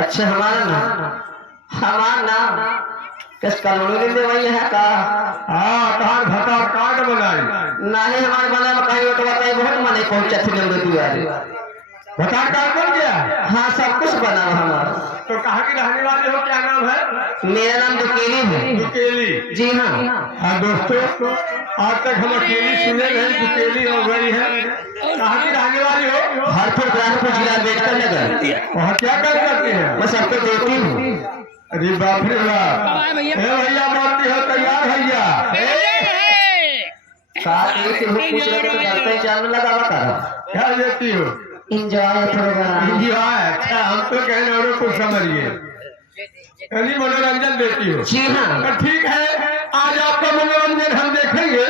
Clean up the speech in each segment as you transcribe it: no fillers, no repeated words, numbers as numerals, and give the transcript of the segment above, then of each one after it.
अच्छा हमारा नाम किस कॉलोनी में वही है का? हाँ कहाँ भता कार्ड बनाई नहीं हमारे बना मकाई वो तो बताई बहुत मने पहुंचा थे नंबर दुआरे। भता कार्ड बन गया? हाँ सब कुछ बना हमारा। तो कहाँ की रहने वाले हो, क्या नाम है? मेरा नाम दुकेली है। दुकेली? जी हाँ। हाँ दोस्तों, आज तक हम अकेली सुने गए, दुकेली हो गई है। कहाँ की रहने वाली हो? हरपुर ग्रामपुर जिला अम्बेडकर नगर। वहाँ क्या काम करती है? मैं सबको देती हूँ। अरे बाप रे बाप, भैया मानती हो? तैयार भैया? पूछ रहे तो डरते ही जानने लगा बता। क्या देती हो? Enjoy enjoy? अच्छा, हम तो कह रहे हो कुछ समझिए, यानी मनोरंजन देती हो। जी हाँ। तो ठीक है, आज आपका मनोरंजन हम देखेंगे।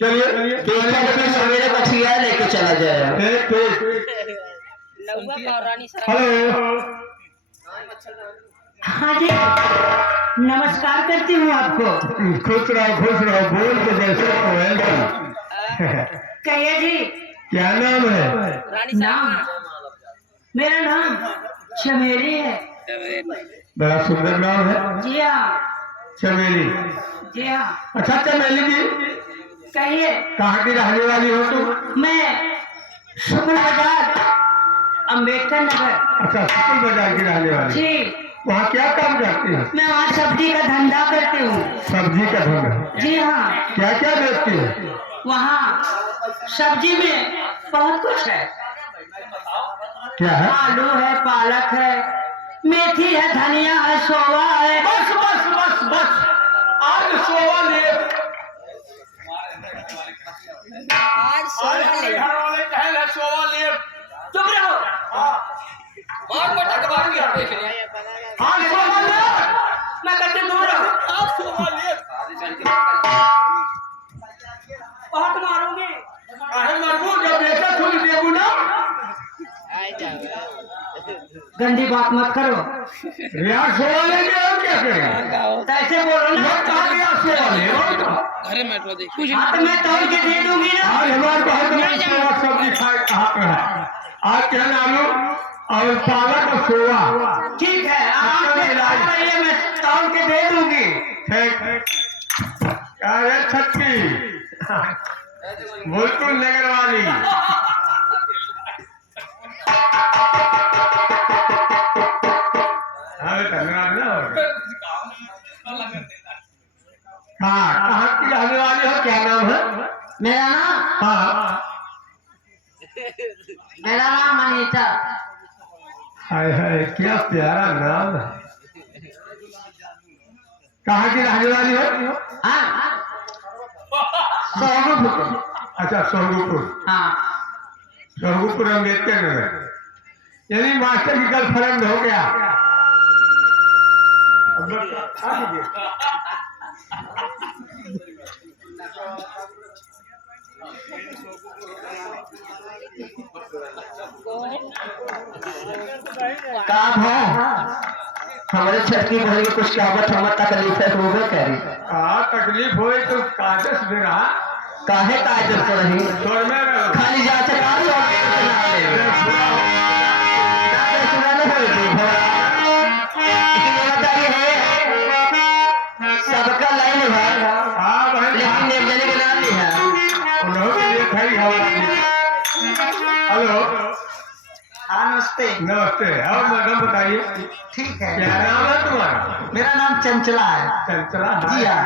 चलिए सवेरे बछिया लेके चला जाए। हेलो। हाँ जी, नमस्कार करती हूँ आपको। खुश रहो, बोल के जैसे कहिए जी। क्या नाम है? नाम मेरा नाम चमेली है। बड़ा सुंदर नाम है। जी हाँ। चमेली? जी हाँ। अच्छा चमेली जी, कहिए। कहाँ की रहने वाली हो तुम? मैं शुक्र बाजार अम्बेडकर नगर। अच्छा, शुक्र बाजार की रहने वाली। जी। वहाँ क्या काम करती हो? मैं वहाँ सब्जी का धंधा करती हूँ। सब्जी का धंधा? जी हाँ। क्या क्या बेचती हो? वहाँ सब्जी में बहुत कुछ है। क्या है? आलू है, पालक है, मेथी है, धनिया है, सोवा है। बस बस बस बस, आज सोवा ले। आज सोवा ले। घर वाले कहे सोवा ले। चुप रहो। आज सोवा ले। मैं कहते दूर रहो। आज सोवा ले। बहुत मारूंगी। अरे मरबू, जब बेटा थोड़ी देबू ना। गंदी बात मत करो। यार सोवा लेंगे और क्या करेंगे? ऐसे बोलो ना। कहा गया सोवा ले? हाँ तो मैं तोड़ के दे दूंगी ना। आज हमारे पास सोवा सब्जी खाए कहाँ पे है? आज क्या आलू और पालक और सोवा। ठीक है, आराम से खा रहिए, मैं तोड़ के दे दूंगी। अरे छक्की, बिल्कुल नगर वाली। हाँ, कहाँ की रहने वाली हो, क्या नाम है? मेरा नाम हाँ। अनीता। हाय हाय, क्या प्यारा नाम है। कहाँ की रहने वाली हो? हाँ, अच्छा, सोहगुपुर। हाँ। सोहगुपुर अम्बेडकर नगर, यानी मास्टर की गर्लफ्रेंड हो गया। काम है हमारे छठ की बहन की कुछ कहावत हमारे तकलीफ है वो कह रही। तकलीफ हो तो कागज दे रहा। काहे काजल को रही खाली जाते सबका लाइन है, लेकिन एक जने के नाम नहीं है। हेलो। नमस्ते। नमस्ते। और मैडम बताइए, ठीक है। क्या नाम है तुम्हारा? मेरा नाम चंचला है। चंचला? जी हाँ।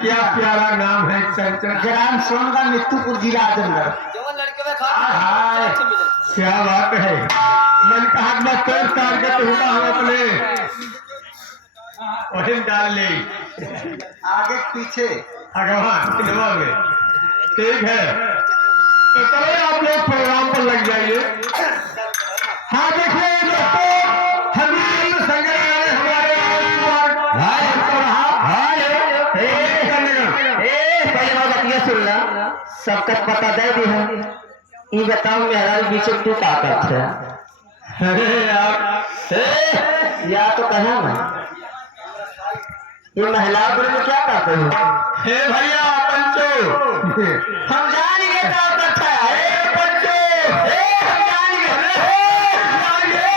क्या प्यारा नाम है चंचला। ग्राम सोनगा, मित्तुपुर जिला आजमगढ़। हाय, क्या बात है। मन का हाथ में तोड़ टारगेट होगा, हम अपने वही डाल ले आगे पीछे भगवान सिनेमा में। ठीक है, तो चलो आप लोग प्रोग्राम पर लग जाइए। हाँ देखिए दोस्तों, हमारे संग्रह हमारे सुनना सबका पता दे दी है। ये बताओ मेरा बीच तू का करते है? अरे यार, या तो कहा ना ये महिला ग्रुप में क्या करते हो? हे भैया पंचो, हम जान गए क्या करता है। पंचो हम जान गए।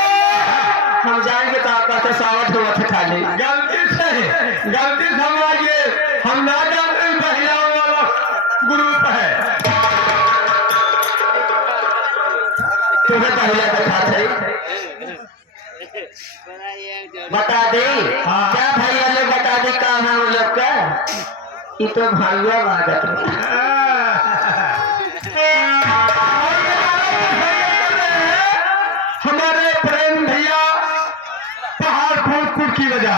हम जाएंगे तो आपका तो स्वागत हुआ था खाली। गलती समझिए, हम ना जानते महिलाओं वाला ग्रुप है। तुम्हें पहले देखा थे, बता दे। हाँ। क्या भैया लोग बता दे काम है उन लोग का। ये तो भैया लागत हमारे प्रेम भैया पहाड़पुर की वजह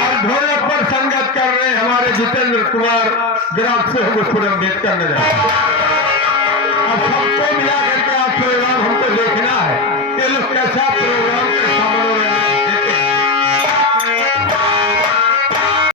और ढोलक पर संगत कर रहे हमारे जितेंद्र कुमार ग्राम से अम्बेडकर नगर। अब सबको मिला करके आप प्रोग्राम हमको देखना है, ये लोग कैसा प्रोग्राम कैसा मनोरंजन